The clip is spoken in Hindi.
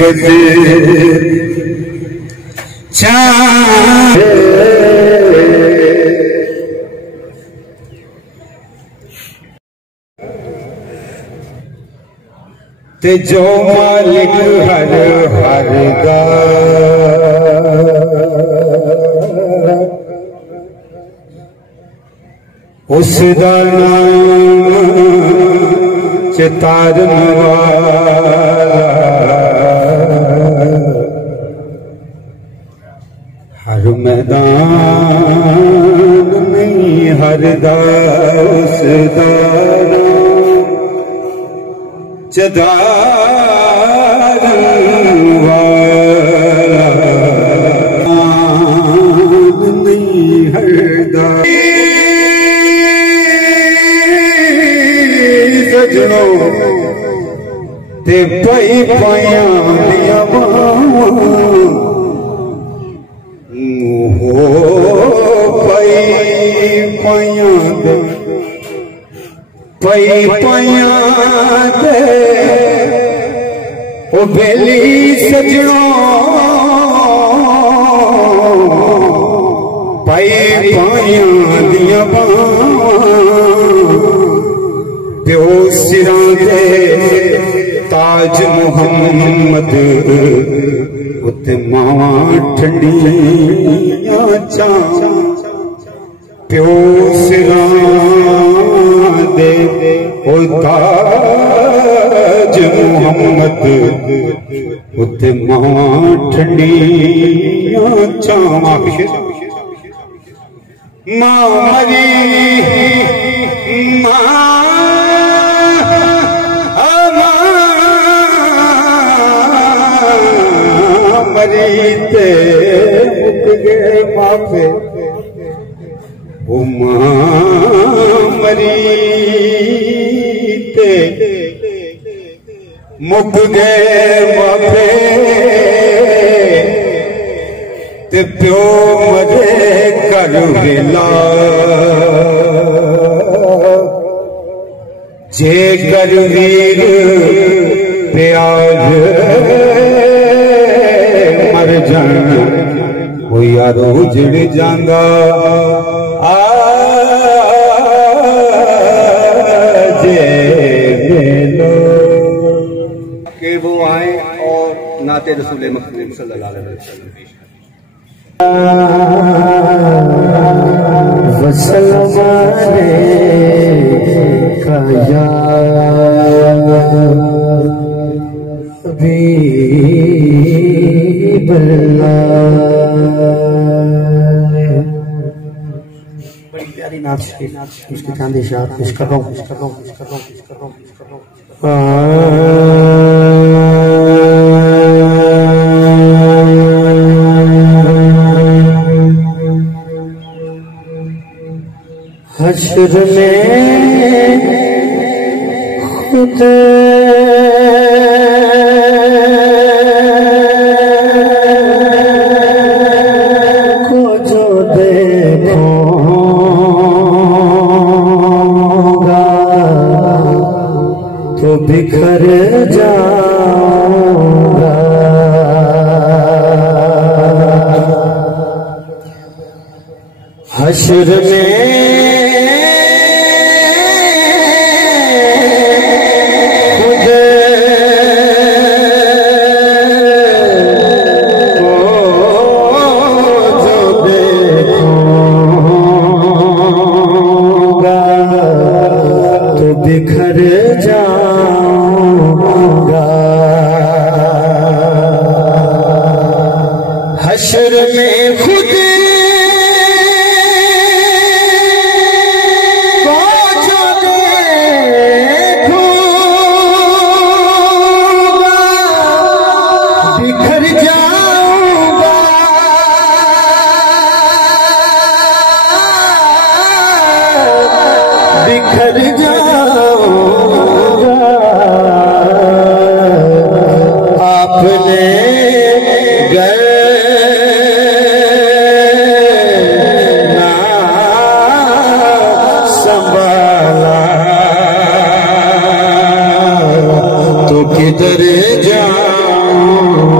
गजे चांद ते जो मालिक हर हर दा उस दा नाम चितारन वाला हर मैदान नहीं हर दा उस दा चितारन वाला नहीं हर दा ते पई पाया दिया हो पई पाया दे ओ बेली सजनो पई पाया दिया प्यो सिरां दे ताज मुहम्मद उते मावा ठंडियां चा प्यो सिरां दे ओ ताज मुहम्मद उते मावा ठंडियां चा मां मरी मां मरीते मुक गए माफे ओ मां मरीते मुक गए माफे ते प्यो मरे कर वेला जे कर वीर प्याज मर जाना वो यारो उजड़ जांगा जे बेलो कि वो आए और नाते रसूल मखदूम सल्लल्लाहु अलैहि वसल्लम बड़ी प्यारी नात उसके चांदी शाद पेश कर रहा हूँ हश्र में खुद को जो देखूंगा तो बिखर जाऊंगा हश्र में बिखर जाऊंगा हश्र में खुद को जो देखूंगा बिखर जाऊंगा बिखर आपने ना संभाला तो किधर जाऊं